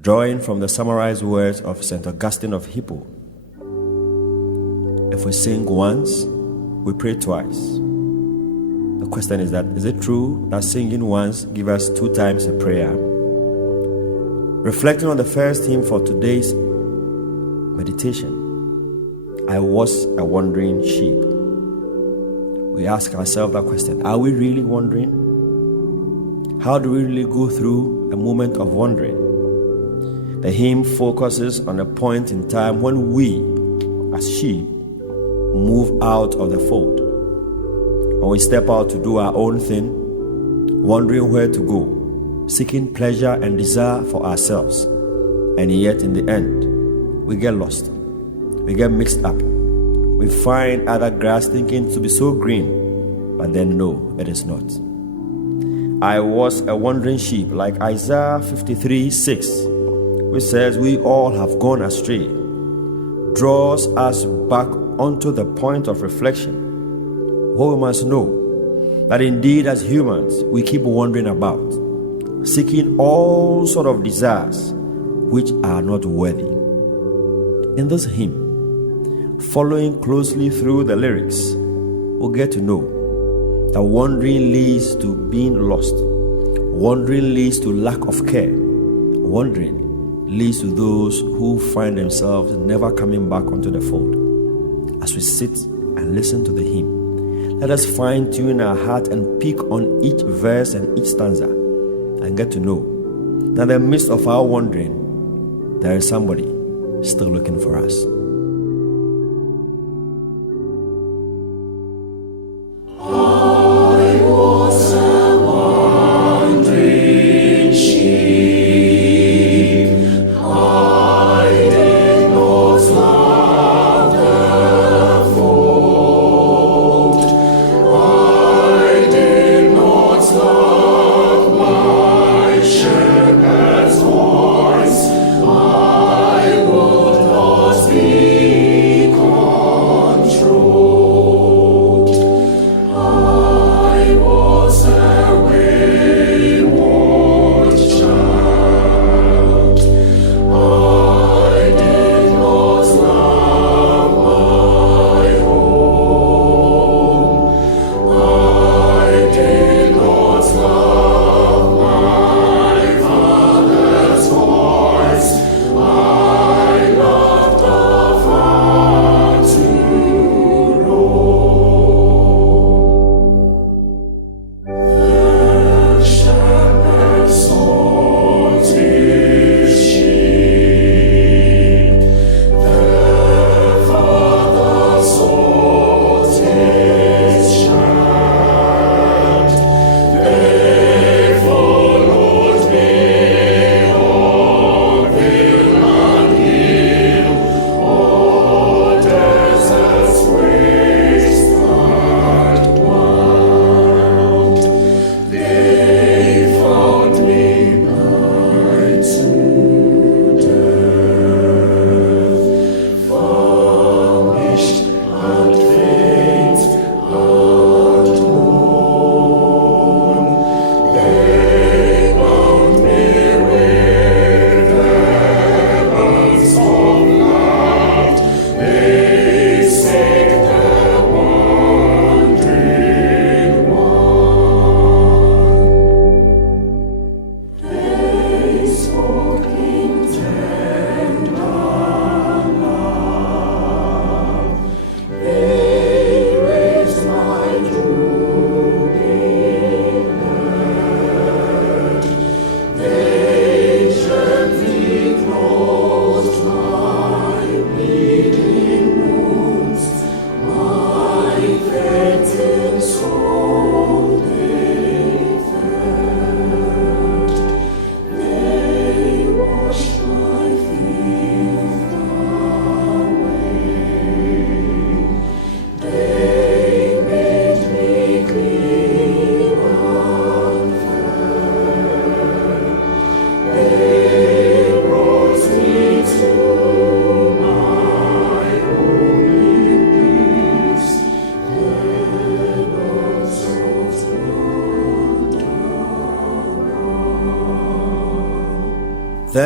Drawing from the summarized words of St. Augustine of Hippo, if we sing once, we pray twice. The question is it true that singing once gives us 2 times a prayer? Reflecting on the first hymn for today's meditation, I was a wandering sheep. We ask ourselves that question: are we really wandering? How do we really go through a moment of wandering? The hymn focuses on a point in time when we, as sheep, move out of the fold. When we step out to do our own thing, wondering where to go, seeking pleasure and desire for ourselves, and yet in the end, we get lost. We get mixed up. We find other grass thinking to be so green, but then no, it is not. I was a wandering sheep, like Isaiah 53:6, which says, we all have gone astray, draws us back onto the point of reflection. What we must know, that indeed as humans, we keep wandering about, seeking all sort of desires which are not worthy. In this hymn, following closely through the lyrics, we'll get to know that wandering leads to being lost. Wandering leads to lack of care. Wandering leads to those who find themselves never coming back onto the fold. As we sit and listen to the hymn, let us fine-tune our heart and pick on each verse and each stanza and get to know that in the midst of our wandering, there is somebody still looking for us. Be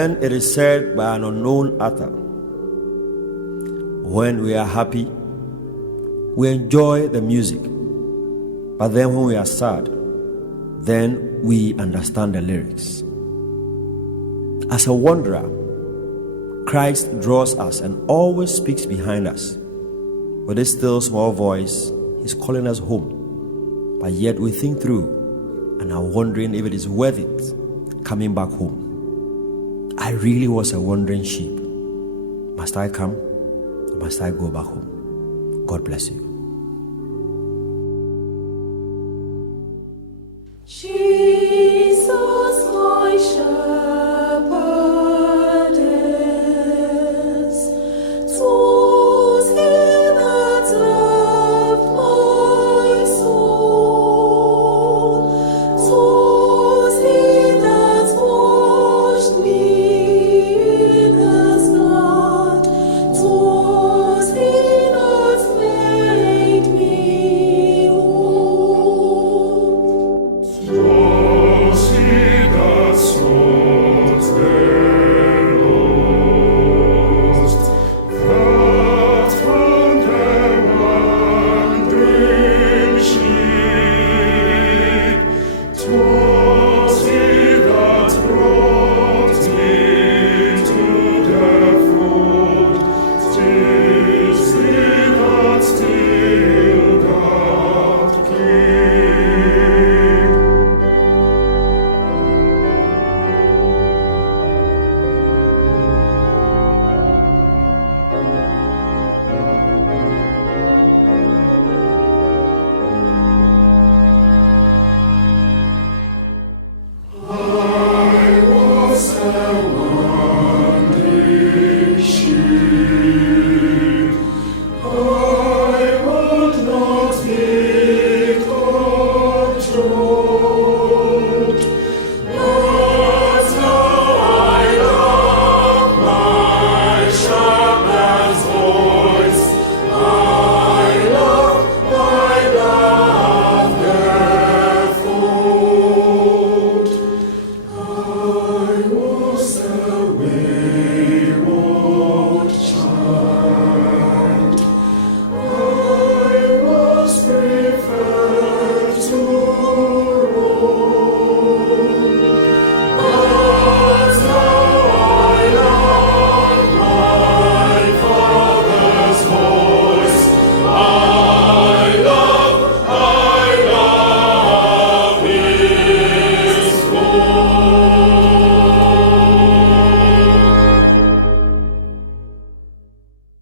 Then it is said by an unknown author, when we are happy, we enjoy the music. But then when we are sad, then we understand the lyrics. As a wanderer, Christ draws us and always speaks behind us. With this still small voice, He's calling us home. But yet we think through and are wondering if it is worth it coming back home. I really was a wandering sheep. Must I come or must I go back home? God bless you.